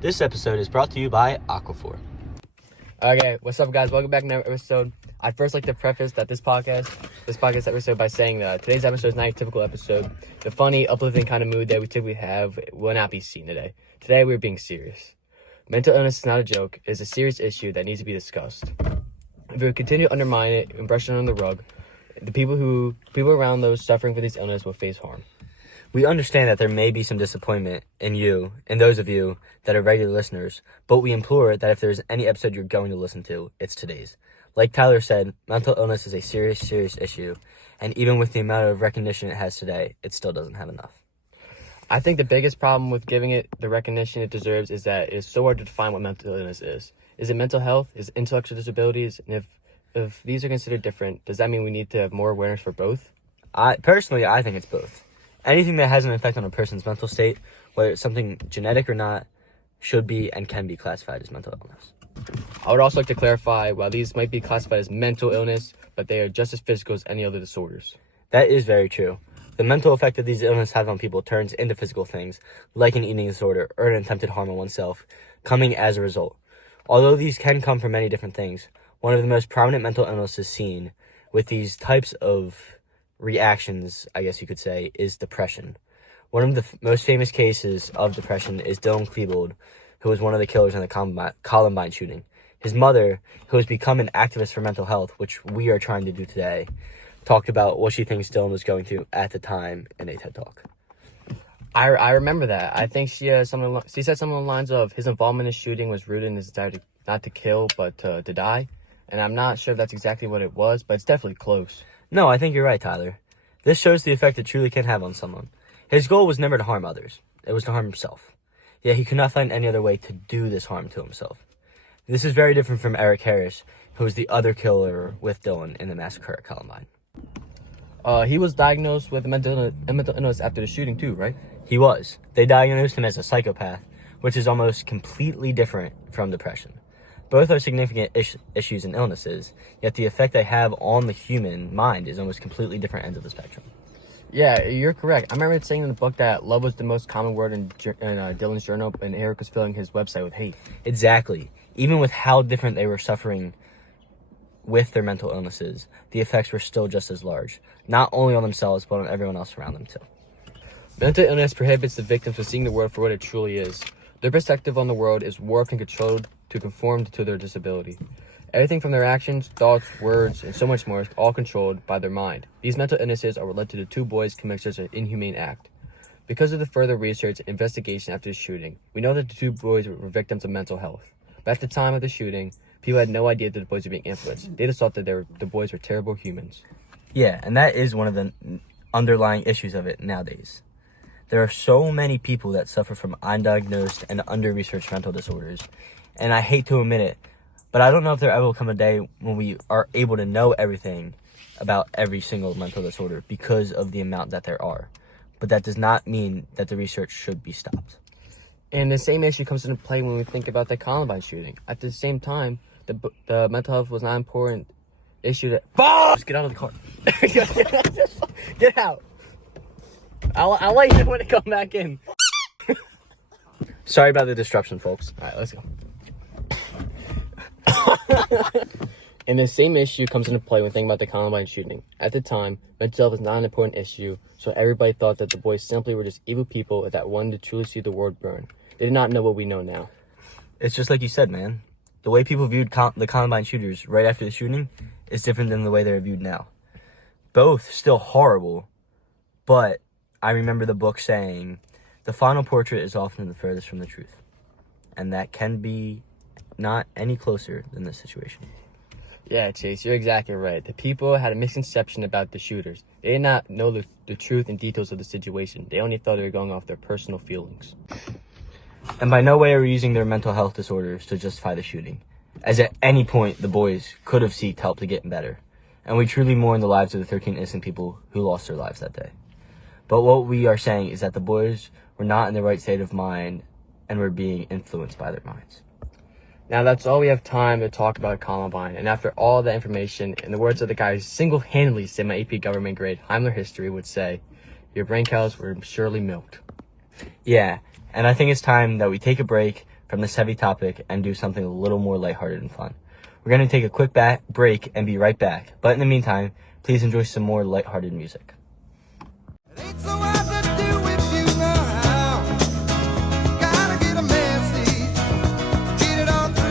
This episode is brought to you by Aquaphor. Okay, what's up, guys? Welcome back to another episode. I'd first like to preface that this podcast episode by saying that today's episode is not a typical episode. The funny, uplifting kind of mood that we typically have will not be seen today. Today, we're being serious. Mental illness is not a joke. It is a serious issue that needs to be discussed. If we continue to undermine it and brush it under the rug, the people around those suffering from these illnesses will face harm. We understand that there may be some disappointment in you and those of you that are regular listeners, but we implore that if there's any episode you're going to listen to, it's today's. Like Tyler said, mental illness is a serious issue, and even with the amount of recognition it has today, it still doesn't have enough. I think the biggest problem with giving it the recognition it deserves is that it's so hard to define what mental illness is. Is it mental health? Is it intellectual disabilities? And if these are considered different, does that mean we need to have more awareness for both? I think it's both. Anything that has an effect on a person's mental state, whether it's something genetic or not, should be and can be classified as mental illness. I would also like to clarify, while these might be classified as mental illness, but they are just as physical as any other disorders. That is very true. The mental effect that these illnesses have on people turns into physical things, like an eating disorder or an attempted harm on oneself, coming as a result. Although these can come from many different things, one of the most prominent mental illnesses seen with these types of reactions, I guess you could say, is depression. One of the most famous cases of depression is Dylan Klebold, who was one of the killers in the Columbine shooting. His mother, who has become an activist for mental health, which we are trying to do today, talked about what she thinks Dylan was going through at the time in a TED Talk. I remember that. I think she said something along the lines of his involvement in the shooting was rooted in his desire not to kill, but to die. And I'm not sure if that's exactly what it was, but it's definitely close. No, I think you're right, Tyler. This shows the effect it truly can have on someone. His goal was never to harm others. It was to harm himself. Yet he could not find any other way to do this harm to himself. This is very different from Eric Harris, who was the other killer with Dylan in the massacre at Columbine. He was diagnosed with mental illness after the shooting too, right? He was. They diagnosed him as a psychopath, which is almost completely different from depression. Both are significant issues and illnesses, yet the effect they have on the human mind is almost completely different ends of the spectrum. Yeah, you're correct. I remember it saying in the book that love was the most common word in Dylan's journal, and Eric was filling his website with hate. Exactly. Even with how different they were suffering with their mental illnesses, the effects were still just as large, not only on themselves, but on everyone else around them too. Mental illness prohibits the victims from seeing the world for what it truly is. Their perspective on the world is warped and controlled to conform to their disability. Everything from their actions, thoughts, words, and so much more is all controlled by their mind. These mental illnesses are what led to the two boys committing such an inhumane act. Because of the further research and investigation after the shooting, we know that the two boys were victims of mental health. But at the time of the shooting, people had no idea that the boys were being influenced. They just thought that the boys were terrible humans. Yeah, and that is one of the underlying issues of it nowadays. There are so many people that suffer from undiagnosed and under-researched mental disorders, and I hate to admit it, but I don't know if there ever will come a day when we are able to know everything about every single mental disorder because of the amount that there are. But that does not mean that the research should be stopped. And the same issue comes into play when we think about the Columbine shooting. At the same time, the mental health was not an important issue that... Just get out of the car. Get out. I'll let you know when to come back in. Sorry about the disruption, folks. All right, let's go. And the same issue comes into play when thinking about the Columbine shooting. At the time, mental health was not an important issue, so everybody thought that the boys simply were just evil people that wanted to truly see the world burn. They did not know what we know now. It's just like you said, man. The way people viewed the Columbine shooters right after the shooting is different than the way they're viewed now. Both still horrible, but I remember the book saying, the final portrait is often the furthest from the truth. And that can be not any closer than this situation. Yeah, Chase, you're exactly right. The people had a misconception about the shooters. They did not know the truth and details of the situation. They only thought they were going off their personal feelings. And by no way are we using their mental health disorders to justify the shooting, as at any point the boys could have sought help to get better. And we truly mourn the lives of the 13 innocent people who lost their lives that day. But what we are saying is that the boys were not in the right state of mind and were being influenced by their minds. Now, that's all we have time to talk about Columbine. And after all that information, in the words of the guy who single-handedly saved my AP government grade, Heimler History would say, your brain cows were surely milked. Yeah, and I think it's time that we take a break from this heavy topic and do something a little more lighthearted and fun. We're going to take a quick break and be right back. But in the meantime, please enjoy some more lighthearted music. It ain't so hard to do if you know how. Gotta get a message, get it all through.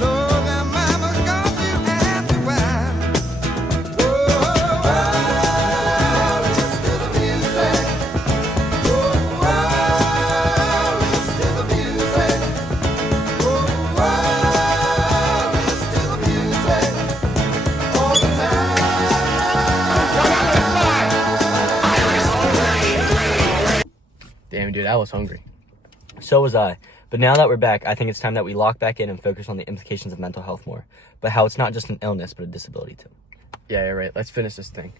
Lord, my mama got you and the wife. Whoa, listen to the music. Whoa, listen to the music. Whoa, listen to the music all the time. Damn, dude, I was hungry. So was I. But now that we're back, I think it's time that we lock back in and focus on the implications of mental health more. But how it's not just an illness, but a disability too. Yeah, you're right. Let's finish this thing.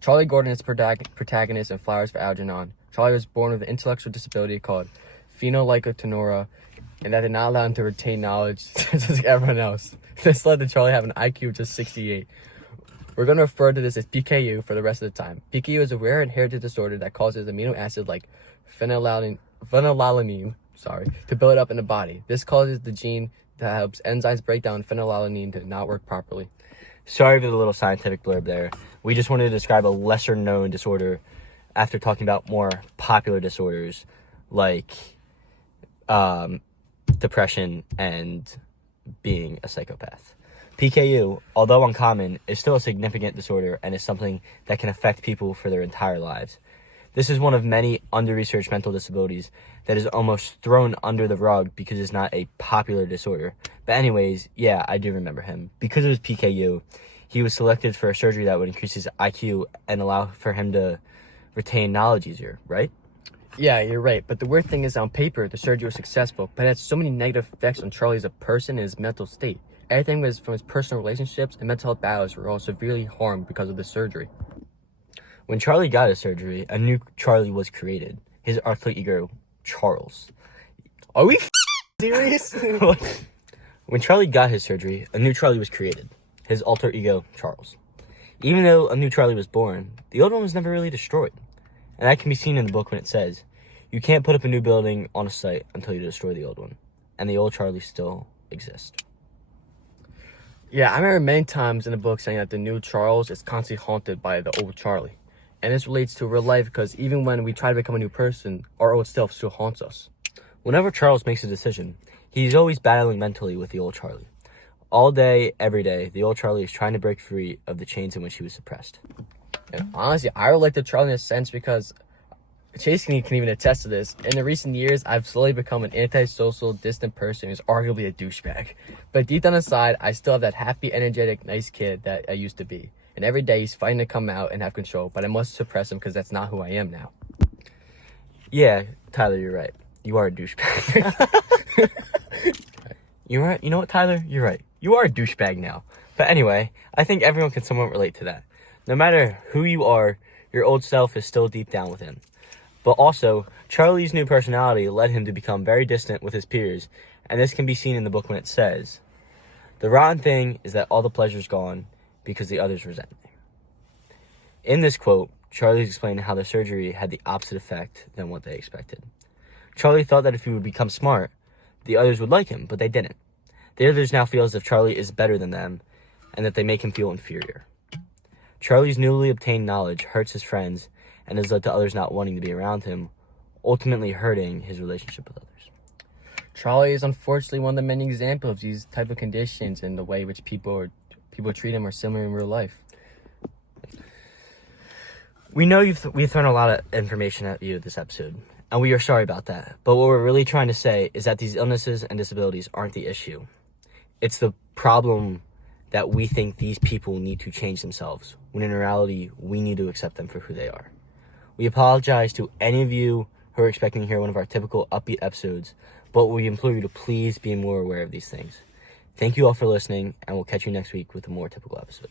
Charlie Gordon is protagonist in Flowers for Algernon. Charlie was born with an intellectual disability called phenylketonuria, and that did not allow him to retain knowledge just like everyone else. This led to Charlie having an IQ of just 68. We're going to refer to this as PKU for the rest of the time. PKU is a rare inherited disorder that causes amino acid like phenylalanine to build up in the body. This causes the gene that helps enzymes break down phenylalanine to not work properly. Sorry for the little scientific blurb there. We just wanted to describe a lesser known disorder after talking about more popular disorders like depression and being a psychopath. PKU, although uncommon, is still a significant disorder and is something that can affect people for their entire lives. This is one of many under-researched mental disabilities that is almost thrown under the rug because it's not a popular disorder. But anyways, yeah, I do remember him. Because of his PKU, he was selected for a surgery that would increase his IQ and allow for him to retain knowledge easier, right? Yeah, you're right. But the weird thing is, on paper, the surgery was successful, but it had so many negative effects on Charlie as a person and his mental state. Everything was from his personal relationships and mental health battles were all severely harmed because of the surgery. When Charlie got his surgery, a new Charlie was created. His alter ego, Charles. Are we serious? When Charlie got his surgery, a new Charlie was created. His alter ego, Charles. Even though a new Charlie was born, the old one was never really destroyed. And that can be seen in the book when it says, you can't put up a new building on a site until you destroy the old one. And the old Charlie still exists. Yeah, I remember many times in the book saying that the new Charles is constantly haunted by the old Charlie. And this relates to real life because even when we try to become a new person, our old self still haunts us. Whenever Charles makes a decision, he's always battling mentally with the old Charlie. All day, every day, the old Charlie is trying to break free of the chains in which he was suppressed. And honestly, I relate to Charlie in a sense because Chase can even attest to this. In the recent years, I've slowly become an antisocial, distant person who's arguably a douchebag. But deep down inside, I still have that happy, energetic, nice kid that I used to be. And every day he's fighting to come out and have control, but I must suppress him because that's not who I am now. Yeah, Tyler, you're right. You are a douchebag. You're right. You know what, Tyler? You're right. You are a douchebag now. But anyway, I think everyone can somewhat relate to that. No matter who you are, your old self is still deep down within. But also, Charlie's new personality led him to become very distant with his peers, and this can be seen in the book when it says, the rotten thing is that all the pleasure's gone because the others resent me. In this quote, Charlie's explained how the surgery had the opposite effect than what they expected. Charlie thought that if he would become smart, the others would like him, but they didn't. The others now feel as if Charlie is better than them, and that they make him feel inferior. Charlie's newly obtained knowledge hurts his friends, and has led to others not wanting to be around him, ultimately hurting his relationship with others. Charlie is unfortunately one of the many examples of these type of conditions and the way which people treat him are similar in real life. We know we've thrown a lot of information at you this episode, and we are sorry about that. But what we're really trying to say is that these illnesses and disabilities aren't the issue. It's the problem that we think these people need to change themselves, when in reality, we need to accept them for who they are. We apologize to any of you who are expecting to hear one of our typical upbeat episodes, but we implore you to please be more aware of these things. Thank you all for listening, and we'll catch you next week with a more typical episode.